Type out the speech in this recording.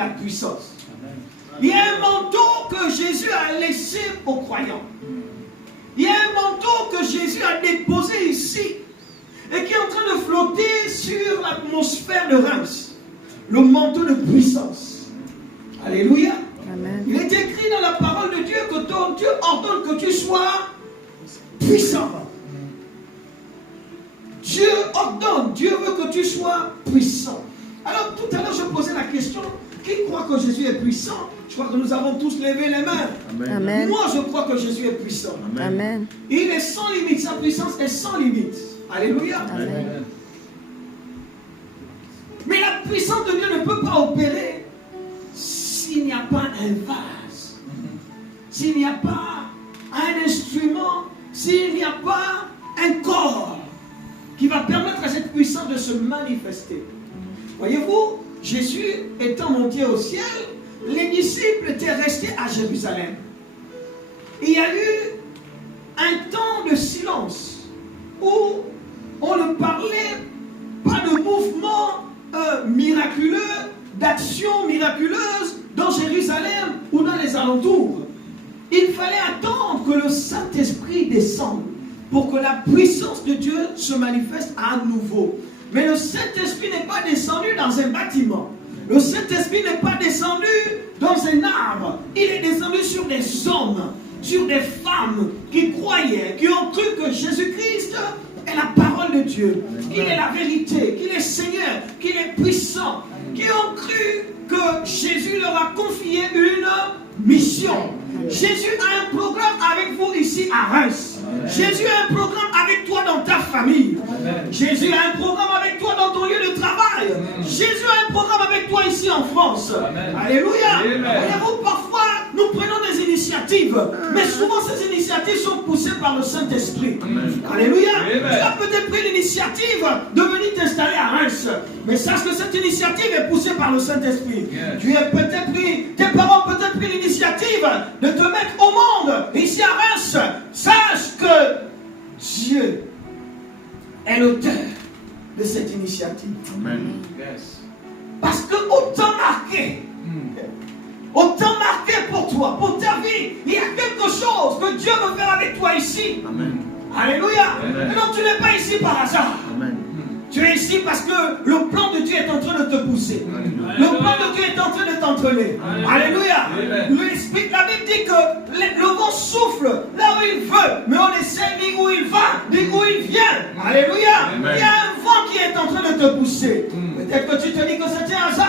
la puissance. Il y a un manteau que Jésus a laissé aux croyants. Il y a un manteau que Jésus a déposé ici et qui est en train de flotter sur l'atmosphère de Reims. Le manteau de puissance. Alléluia. Amen. Il est écrit dans la parole de Dieu que ton Dieu ordonne que tu sois puissant. Dieu ordonne, Dieu veut que tu sois puissant. Alors tout à l'heure je posais la question, qui croit que Jésus est puissant? Je crois que nous avons tous levé les mains. Amen. Amen. Moi je crois que Jésus est puissant. Amen. Il est sans limite, sa puissance est sans limite. Alléluia. Amen. Mais la puissance de Dieu ne peut pas opérer s'il n'y a pas un vase, s'il n'y a pas un instrument, s'il n'y a pas un corps qui va permettre à cette puissance de se manifester. Voyez-vous, Jésus étant monté au ciel, les disciples étaient restés à Jérusalem. Il y a eu un temps de silence où on ne parlait pas de mouvement miraculeux, d'action miraculeuse dans Jérusalem ou dans les alentours. Il fallait attendre que le Saint-Esprit descende pour que la puissance de Dieu se manifeste à nouveau. Mais le Saint-Esprit n'est pas descendu dans un bâtiment. Le Saint-Esprit n'est pas descendu dans un arbre. Il est descendu sur des hommes, sur des femmes qui croyaient, qui ont cru que Jésus-Christ est la parole de Dieu, qu'il est la vérité, qu'il est Seigneur, qu'il est puissant, qui ont cru que Jésus leur a confié une mission. Jésus a un programme avec vous ici à Reims. Jésus a un programme avec toi dans ta famille. Jésus a un programme avec toi dans ton lieu de travail. Jésus a un programme avec toi ici en France. Alléluia. Voyez-vous, parfois, nous prenons des initiatives, mais souvent ces initiatives sont poussées par le Saint-Esprit. Alléluia. Tu as peut-être pris l'initiative de venir t'installer à Reims, mais sache que cette initiative est poussée par le Saint-Esprit. Tu as peut-être pris, tes parents ont peut-être pris l'initiative de te mettre au monde ici à Reims. Sache que Dieu est l'auteur de cette initiative. Amen. Parce que autant marqué pour toi, pour ta vie, il y a quelque chose que Dieu veut faire avec toi ici. Amen. Alléluia. Amen. Mais non, tu n'es pas ici par hasard. Amen. Tu es ici parce que le plan de Dieu est en train de te pousser. Alléluia. Le plan de Dieu est en train de t'entraîner. Alléluia. Amen. La Bible dit que le vent souffle là où il veut, mais on ne sait ni où il va, ni où il vient. Alléluia. Amen. Il y a un vent qui est en train de te pousser. Peut-être que tu te dis que c'était un hasard.